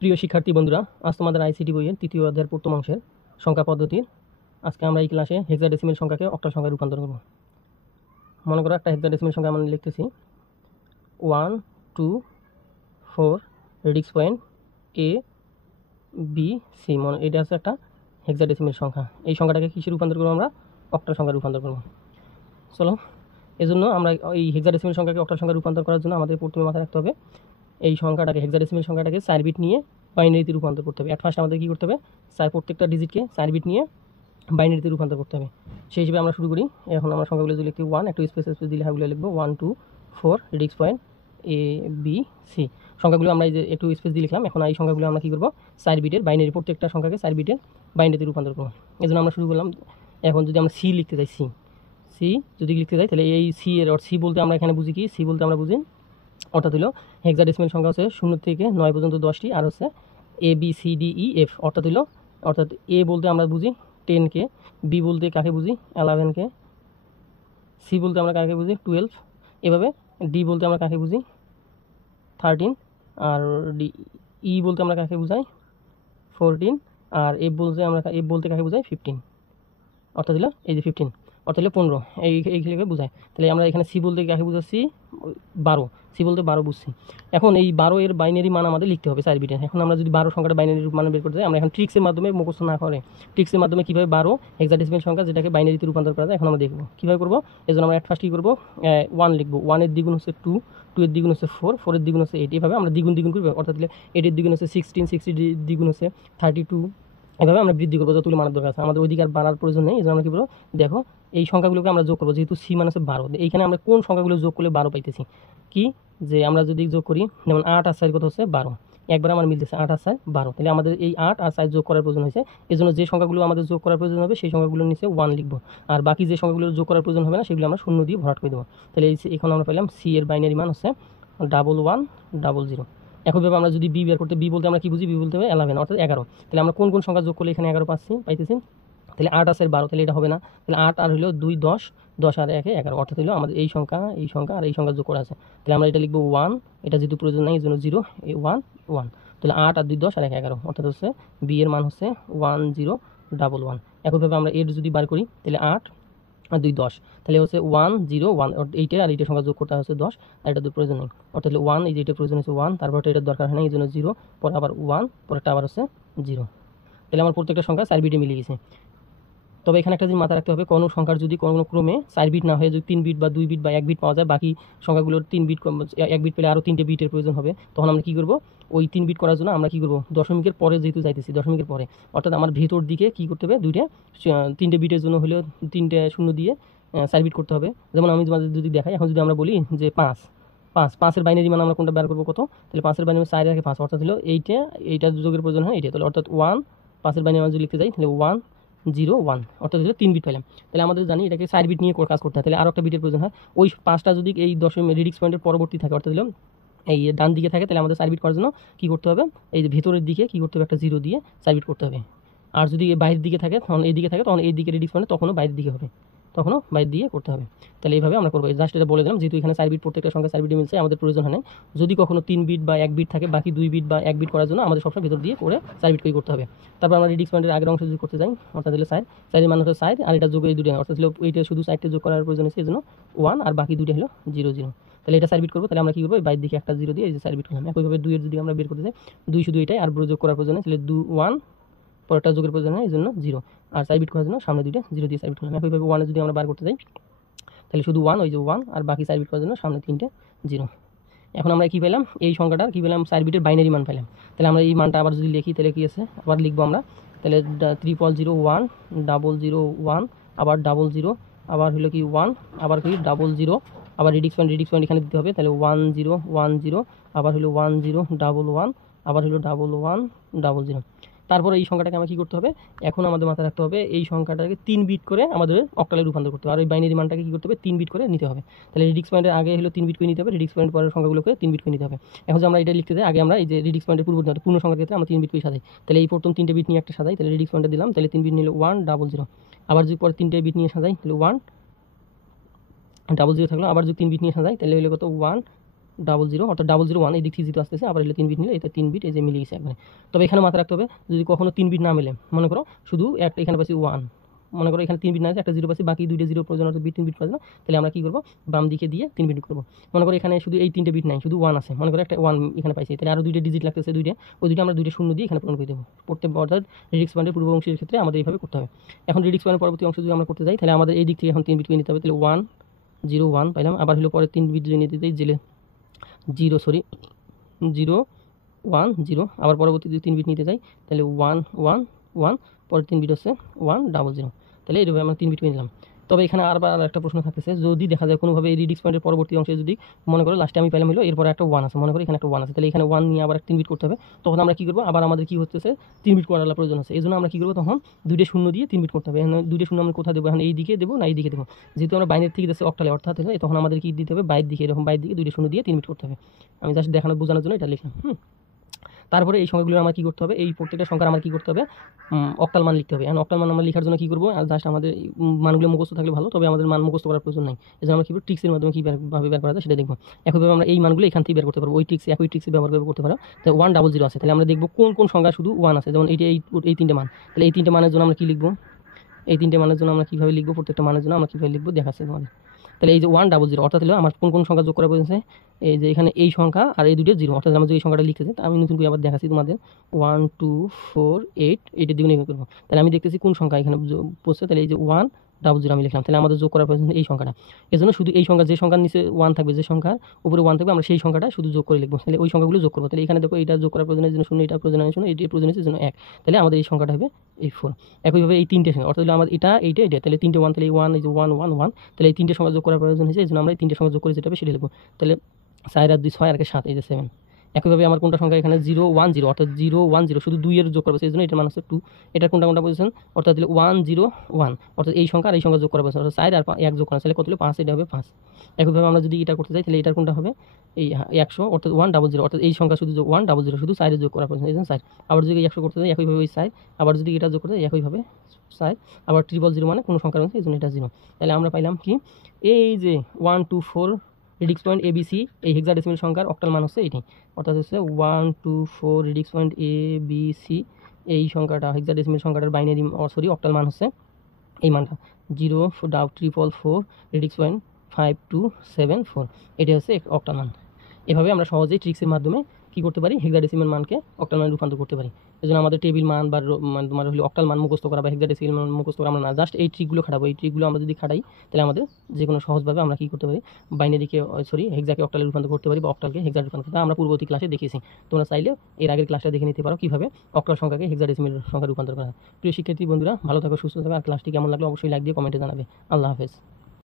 প্রিয় শিক্ষার্থী বন্ধুরা, আজ তোমাদের আইসিটি বইয়ের তৃতীয় অধ্যায়ের প্রথম অংশের সংখ্যা পদ্ধতির আজকে আমরা এই ক্লাসে হেক্সাডেসিমেল সংখ্যাকে অক্টাল সংখ্যায় রূপান্তর করব। মনে করো একটা হেক্সাডেসিমেল সংখ্যা আমরা লিখতেছি 1 2 4 রেডিক্স পয়েন্ট এ বি সি। মনে এটা হচ্ছে একটা হেক্সাডেসিমেল সংখ্যা। এই সংখ্যাটাকে কিসে রূপান্তর করবো? আমরা অক্টাল সংখ্যায় রূপান্তর করব। চলো, এজন্য আমরা এই হেক্সাডেসিমেল সংখ্যাকে অক্টাল সংখ্যায় রূপান্তর করার জন্য আমাদের প্রথমে মাথায় রাখতে হবে এই সংখ্যাটাকে হেক্সাডেসিমেল সংখ্যাটাকে 4 বিট নিয়ে বাইনারিতে রূপান্তর করতে হবে। এট ফার্স্ট আমাদের কী করতে হবে? প্রত্যেকটা ডিজিটকে 4 বিট নিয়ে বাইনারিতে রূপান্তর করতে হবে। সেই হিসেবে আমরা শুরু করি। এখন আমরা সংখ্যাগুলো যদি লিখি 1, একটু স্পেস দিলে হাগুলো লিখবো 1 2 4 রেডিক্স পয়েন্ট এ বি সি। সংখ্যাগুলো আমরা এই যে একটু স্পেস দিয়ে লিখলাম। এখন এই সংখ্যাগুলো আমরা কী করবো? 4 বিটের বাইনারি, প্রত্যেকটা সংখ্যাকে 4 বিটের বাইনারিতে রূপান্তর করবো। এই জন্য আমরা শুরু করলাম। এখন যদি আমরা সি লিখতে চাই, সি যদি লিখতে চাই, তাহলে এই সি এর সি বলতে আমরা এখানে বুঝি কি? সি বলতে আমরা বুঝি অর্থাৎ হলো হেক্সাডেসিমেল সংখ্যা হচ্ছে 0 থেকে 9 পর্যন্ত 10টি, আর হচ্ছে A B C D E F. অর্থাৎ এ বলতে আমরা বুঝি 10কে, বি বলতে কাকে বুঝি? 11কে, সি বলতে আমরা কাকে বুঝি? 12, এভাবে ডি বলতে আমরা কাকে বুঝি? 13, আর ডি ই বলতে আমরা কাকে বুঝাই? 14, আর এফ বলতে কাকে বুঝাই? 15। অর্থাৎ হলো এই যে 15 অর্থাৎ হলো 15, এইগুলোকে বোঝায়। তাহলে আমরা এখানে সি বলতে কাকে বুঝাচ্ছি? 12, সি বলতে 12 বুঝছি। এখন এই 12 এর বাইনারি মান আমাদের লিখতে হবে 4 বিটের। এখন আমরা যদি 12 সংখ্যাটা বাইনারি মান বের করতে চাই, আমরা এখন ট্রিক্সের মাধ্যমে, মুখস্থ না করে ট্রিক্সের মাধ্যমে কীভাবে 12 হেক্সাডেসিমেল সংখ্যা যেটাকে বাইনারিতে রূপান্তর করা যায় এখন আমরা দেখব কীভাবে করবো। এই জন্য আমরা ফার্স্ট কী করবো? 1 লিখবো। 1 এর দ্বিগুণ হচ্ছে 2, 2 এর দ্বিগুণ হচ্ছে 4, 4 এর দ্বিগুণ হচ্ছে 8। এভাবে আমরা দ্বিগুণ করবো। অর্থাৎ 8 এর দ্বিগুণ হচ্ছে 16, 60 এর দ্বিগুণ হচ্ছে 32। এভাবে আমরা বৃদ্ধি করবো যতগুলো মানের দরকার আছে। আমাদের ওইদিকে আর বাড়ার প্রয়োজন নেই। এই জন্য আমরা কী করবো? দেখো, এই সংখ্যাগুলোকে আমরা যোগ করবো। যেহেতু সি মান আছে 12, এইখানে আমরা কোন সংখ্যাগুলো যোগ করলে 12 পাইতেছি? কি যে আমরা যদি যোগ করি, যেমন 8 আর 4 কত হচ্ছে? 12। একবার আমার মিলতেছে 8 আর 4 12। তাহলে আমাদের এই 8 আর 4 যোগ করার প্রয়োজন হয়েছে। এই জন্য যে সংখ্যাগুলো আমাদের যোগ করার প্রয়োজন হবে সেই সংখ্যাগুলোর নিচে 1 লিখবো, আর বাকি যে সংখ্যাগুলো যোগ করার প্রয়োজন হবে না সেগুলো আমরা 0 দিয়ে ভরাট করে দেবো। তাহলে এখন আমরা পেলাম সি এর বাইনারি মান হচ্ছে 1100। একইভাবে আমরা যদি বি বের করতে, বি বলতে আমরা কি বুঝি? বি বলতে হবে 11, অর্থাৎ 11। তাহলে আমরা কোন সংখ্যা যোগ করলে এখানে 11 পাইতেছি? তাহলে 8 আছে 12, তাহলে এটা হবে না। তাহলে 8 আর হলো 2 10, 10 আর 1 11, অর্থাৎ হলো আমাদের এই সংখ্যা আর এই সংখ্যা যোগ করা আছে। তাহলে আমরা এটা লিখবো 1, এটা যেহেতু প্রয়োজন নেই এই জন্য 0, 1 1। তাহলে 8 আর 2 10 আর 1 11, অর্থাৎ হচ্ছে বি এর মান হচ্ছে 1011। একইভাবে আমরা এর যদি বার করি, তাহলে 8 আর 2 10, তাহলে হচ্ছে 101। এইটা আর এইটা সংখ্যা যোগ করতে হচ্ছে 10, আর এটা তো প্রয়োজন নেই। অর্থাৎ 1, এই যে এটা প্রয়োজন হচ্ছে 1, তারপর এটার দরকার হয় না এই জন্য 0, পরে আবার 1, পরেরটা আবার হচ্ছে 0। তাহলে আমার প্রত্যেকটা সংখ্যা 4 বিটে মিলে গেছে। তবে এখানে একটা জিনিস মাথায় রাখতে হবে, কোনো সংখ্যার যদি কোনো ক্রমে 4 বিট না হয়ে যদি 3 বিট বা 2 বিট বা 1 বিট পাওয়া যায়, বাকি সংখ্যাগুলোর 3 বিট 1 বিট পেলে আরও 3টে বিটের প্রয়োজন হবে, তখন আমরা কী করবো? ওই 3 বিট করার জন্য আমরা কী করবো? দশমিকের পরে যেহেতু যাইতেছি, দশমিকের পরে অর্থাৎ আমার ভেতর দিকে কী করতে হবে? 3টে বিটের জন্য হলেও 3টে শূন্য দিয়ে 4 বিট করতে হবে। যেমন আমি তোমাদের যদি দেখাই, এখন যদি আমরা বলি যে 5 এর বাইনারি মান আমরা কোনটা বের করবো? কত? তাহলে 5 এর বাইনারি 4 রাখে 5, অর্থাৎ হলো এইটা যোগের প্রয়োজন হয় এইটা। তাহলে অর্থাৎ 5 এর বাইনারি মান যদি লিখতে যাই তাহলে 101, অর্থাৎ হলো 3 বিট পেলাম। তাহলে আমাদের জানি এটাকে 4 বিট নিয়ে কাজ করতে হয়, তাহলে আরও একটা বিটের প্রয়োজন হয়। ওই 5টা যদি এই রেডিক্স পয়েন্টের পরবর্তী থাকে, অর্থাৎ হলো এই ডান দিকে থাকে, তাহলে আমাদের 4 বিট করার জন্য কী করতে হবে? এই যে ভেতরের দিকে কী করতে হবে? একটা 0 দিয়ে 4 বিট করতে হবে। আর যদি বাইরের দিকে থাকে, তখন এই দিকে থাকে, তখন এই দিকে রেডিক্স পয়েন্ট, তখনও বাইরের দিকে হবে, তখনও বাইরে দিয়ে করতে হবে। তাহলে এইভাবে আমরা করবো। জাস্ট এটা বলে দিলাম, যেহেতু এখানে 4 বিট, প্রত্যেকটা সংখ্যা 4 বিটে মিলছে, আমাদের প্রয়োজন হয় না। যদি কখনো 3 বিট বা 1 বিট থাকে, বাকি 2 বিট বা 1 বিট করার জন্য আমাদের সবসময় ভেতর দিয়ে করে 4 বিট করে করতে হবে। তারপর আমরা রেডিক্স পয়েন্টের আগের অংশ যদি করতে যাই, অর্থাৎ হলো 4 এর মান হলো 4, আর এটা যোগ এই দুটো, অর্থাৎ হলো এইটা শুধু 4টে যোগ করার প্রয়োজন আছে, এই জন্য 1, আর বাকি দুটো হলো 0 0। তাহলে এটা 4 বিট করবো। তাহলে আমরা কী করবো? বাইরের দিকে একটা 0 দিয়ে এই যে 4 বিট করলাম। একইভাবে 2 এর যদি আমরা বের করতে চাই, 2 শুধু এটাই, আর যোগ করার প্রয়োজন নেই, তাহলে 1, পরেরটা যোগের প্রয়োজন হয় এই জন্য 0, আর 4 বিট করার জন্য সামনে 2টা 0 দিয়ে 4 বিট করলাম। একইভাবে 1 এর যদি আমরা বার করতে যাই, তাহলে শুধু 1, ওই যে 1, আর বাকি 4 বিট করার জন্য সামনে 3টে 0। এখন আমরা কী পেলাম? এই সংখ্যাটার কী পেলাম? 4 বিটের বাইনারি মান পেলাম। তাহলে আমরা এই মানটা আবার যদি লিখি, তাহলে কী আছে? আবার লিখবো আমরা, তাহলে 001 001, আবার 00, আবার হলো কি 1, আবার কি 00, আবার রেডিক্স পয়েন্ট এখানে দিতে হবে, তাহলে 1010, আবার হলো 1011, আবার হলো 1100। তারপরে এই সংখ্যাটাকে আমরা কী করতে হবে? এখন আমাদের মাথায় রাখতে হবে এই সংখ্যাটাকে 3 বিট করে আমাদের অক্টালে রূপান্তর করতে হবে, আর ওই বাইনারি মানটাকে কী করতে হবে? 3 বিট করে নিতে হবে। তাহলে রেডিক্স পয়েন্টের আগে হলো 3 বিট করে নিতে হবে, রেডিক্স পয়েন্ট পরের সংখ্যাগুলোকে 3 বিট করে নিতে হবে। এখন যে আমরা এটা লিখতে যাই, আগে আমরা এই যে রেডিক্স পয়েন্টের পূর্ণ সংখ্যার ক্ষেত্রে আমরা 3 বিট করে সাজাই। তাহলে এই প্রথম 3টে বিট নিয়ে একটা সাজাই, তাহলে রেডিক্স পয়েন্টটা দিলাম, তাহলে 3 বিট নিল 100। আবার যদি পরে 3টে বিট নিয়ে সাজাই, তাহলে 100 থাকলো, আবার যদি 3 বিট নিয়ে সাজাই তাহলে হলো কত? 1 00 অর্থাৎ 001 এই দিক থেকে যেহেতু আসতেছে আবার হলো 3 বিট নিলে এটা 3 বিট এই যে মিলে গেছে একবারে। তবে এখানে মাথায় রাখতে হবে যদি কখনো 3 বিট না মেলে, মনে করো শুধু একটা এখানে পাচ্ছি 1, মনে করো এখানে 3 বিট না আছে, একটা 0 পাচ্ছি, বাকি দুইটা 0 প্রয়োজন, অর্থাৎ 3 বিট প্রয়োজন, তাহলে আমরা কী করবো বাম দিকে দিয়ে 3 বিট করবো। মনে করো এখানে শুধু এই 3টে বিট নাই, শুধু 1 আছে, মনে করো একটা 1 এখানে পাইছি, তাহলে আরও 2টা ডিজিট লাগতেছে, ওই দুইটা আমরা 2টা শূন্য দিয়ে এখানে পূরণ করে দেবো পড়তে। অর্থাৎ রিডিক্স পয়েন্টের পূর্ব অংশের ক্ষেত্রে আমাদের এইভাবে করতে হবে। এখন রিডিক্স পয়েন্টের পরবর্তী অংশ যদি আমরা করতে যাই তাহলে আমাদের এই দিক থেকে এখন 3 বিট করে নিতে হবে, তাহলে 1 0 1 পাইলাম, আবার হলো পরে 3 বিট যদি নিতে যাই 0 1 0, আবার পরবর্তী যদি 3 বিট নিতে যাই তাহলে 1 1 1, পরের 3 বিট হচ্ছে 1 0 0, তাহলে এইভাবে আমরা 3 বিট করে নিলাম। তবে এখানে আবার একটা প্রশ্ন থাকতেছে, যদি দেখা যায় কোনোভাবে এই রিডিক্স পয়েন্টের পরবর্তী অংশে যদি মনে করো লাস্টে আমি পেলাম হলো এরপরে একটা 1 আছে, মনে করো এখানে একটা 1 আছে, তাহলে এখানে 1 নিয়ে আবার 3 বিট করতে হবে, তখন আমরা কী করবো, আবার আমাদের কী হচ্ছে 3 বিট করার প্রয়োজন আছে, এই জন্য আমরা কী করবো তখন 2টা শূন্য দিয়ে 3 বিট করতে হবে। এখানে 2টা শূন্য আমরা কোথায় দেবো, এখন এই দিকে দেবো না এই দিকে দেবো, যেহেতু আমরা বাইরের থেকে যাচ্ছে অক্টালে, অর্থাৎ তখন আমাদের কী দিতে হবে, বাইরের দিকে, এরকম বাইরের দিকে 2টা শূন্য দিয়ে 3 বিট করতে হবে। আমি জাস্ট দেখানোর বোঝানোর জন্য এটা লিখলাম। তারপরে এই সংখ্যাগুলো আমার কী করতে হবে, এই প্রত্যেকটা সংখ্যার আমার কী করতে হবে, অক্টাল মান লিখতে হবে। এখন অক্টাল মান আমরা লেখার জন্য কী করবো, জাস্ট আমাদের মানগুলো মুখস্থ থাকলে ভালো, তবে আমাদের মান মুখস্থ করার প্রয়োজন নাই। এই জন্য আমরা কী করবো, ট্রিক্সের মাধ্যমে কীভাবে বের করা যায় সেটা দেখবো। একইভাবে আমরা এই মানগুলো এখান থেকে বের করতে পারবো, একই ট্রিক্স ব্যবহার করে করতে পারো। তো 1 0 0 আছে, তাহলে আমরা দেখবো কোন কোন সংখ্যা শুধু 1 আছে, যেমন এই 3টে মান, তাহলে এই 3টে মানের জন্য আমরা কী লিখবো, এই 3টে মানের জন্য আমরা কীভাবে লিখবো, প্রত্যেকটা মানের জন্য আমরা কীভাবে লিখবো দেখাচ্ছে তোমাদের। তাহলে এই যে 1 0 0, অর্থাৎ হলো আমার কোন কোন সংখ্যা যোগ করা প্রয়োজন, এই যে এখানে এই সংখ্যা আর এই দুটো 0, অর্থাৎ আমরা যে এই সংখ্যাটা লিখতেছি আমি নতুন করে আবার দেখাচ্ছি তোমাদের 1 2 4 8, এইটা দ্বিগুণ করবো। তাহলে আমি দেখতেছি কোন সংখ্যা এখানে পড়ছে, তাহলে এই যে 1 0 আমি লিখলাম, তাহলে আমাদের যোগ করার প্রয়োজন এই সংখ্যাটা। এই জন্য শুধু এই সংখ্যা, যে সংখ্যার নিচে 1 থাকবে, যে সংখ্যার উপরে 1 থাকবে, আমরা সেই সংখ্যাটা শুধু যোগ করে লিখবো, তাহলে ওই সংখ্যাগুলো যোগ করবো। তাহলে এখানে দেখো এটা যোগ করার প্রয়োজনের জন্য 0, এটা প্রয়োজনের জন্য, এটি প্রয়োজনের জন্য 1, তাহলে আমাদের এই সংখ্যাটা হবে এই 4। একইভাবে এই 3টে সংখ্যা, অর্থাৎ আমাদের এটা তাহলে 3টে 1, তাহলে এই 1 এই যে 1 1 1, তাহলে এই 3টে সংখ্যা যোগ করার প্রয়োজন হয়েছে, এই জন্য আমরা এই 3টে সংখ্যা যোগ করে যেটা হবে সেটা লিখবো। তাহলে 4 আর 2 6 আর 7, এই যে 7। একইভাবে আমার কোনটা সংখ্যা এখানে 0 1 0, অর্থাৎ 0 1 0 শুধু 2 এর যোগ করবো, এই জন্য এটার মান হচ্ছে 2। এটার কোনটা পজিশন, অর্থাৎ 1 0 1, অর্থাৎ এই সংখ্যা আর এই সংখ্যা যোগ করা পজিশন, অর্থাৎ 4 আর 1 যোগ করা, তাহলে কত হলো 5, এটা হবে 5। একইভাবে আমরা যদি এটা করতে চাই তাহলে এটার কোনটা হবে এই 100, অর্থাৎ 1 0 0, অর্থাৎ এই সংখ্যা শুধু 1 0 0 শুধু 4 এর যোগ করা পজিশন, এই জন্য 4। আবার যদি 100 করতে চাই একইভাবে ওই 4, আবার যদি এটা যোগ করতে চাই একইভাবে 4, আবার 000 মানে কোনো সংখ্যার মধ্যে, এই জন্য এটা 0। তাহলে আমরা পাইলাম কি, এই যে 1 2 4 রিডিক্স পয়েন্ট ABC, এই হেক্সাডেসিমাল সংখ্যার অক্টাল মান হচ্ছে এটি, অর্থাৎ হচ্ছে 1 2 4 রিডিক্স পয়েন্ট ABC, এই সংখ্যাটা হেক্সাডেসিমাল সংখ্যাটার বাইনারি অক্টাল মান হচ্ছে এই মানটা 0 4 4 রিডিক্স পয়েন্ট 5 2 7 4, এটা হচ্ছে অক্টাল মান। এভাবে আমরা সহজেই ট্রিক্সের মাধ্যমে কী করতে পারি, হেক্সাডেসিমাল মানকে অক্টাল মানে রূপান্তর করতে পারি। এই জন্য আমাদের টেবিল মান বা তোমার হলো অক্টাল মান মুখস্থ করা বা হেক্সাডেসিমাল মান মুখস্থ করা আমরা না, জাস্ট এই ট্রিকগুলো খাটাবো। এই ট্রিকগুলো আমরা যদি খাটাই তাহলে আমাদের যে কোনো সহজভাবে আমরা কী করতে পারি, বাইনারিকে হেক্সাকে অক্টালে রূপান্তর করতে পারি বা অক্টালকে হেক্সা রূপান্তর করতে পারি। আমরা পূর্ববর্তী ক্লাসে দেখিয়েছি, তোমরা চাইলে এর আগের ক্লাসটা দেখে নিতে পারো কীভাবে অক্টাল সংখ্যাকে হেক্সাডেসিমাল সংখ্যা রূপান্তর করা হয়। প্রিয় শিক্ষার্থী বন্ধুরা, ভালো থাকো, সুস্থ থাকো, আর ক্লাসটি কেমন লাগলো অবশ্যই লাইক দিয়ে কমেন্টে জানাবে। আল্লাহ হাফেজ।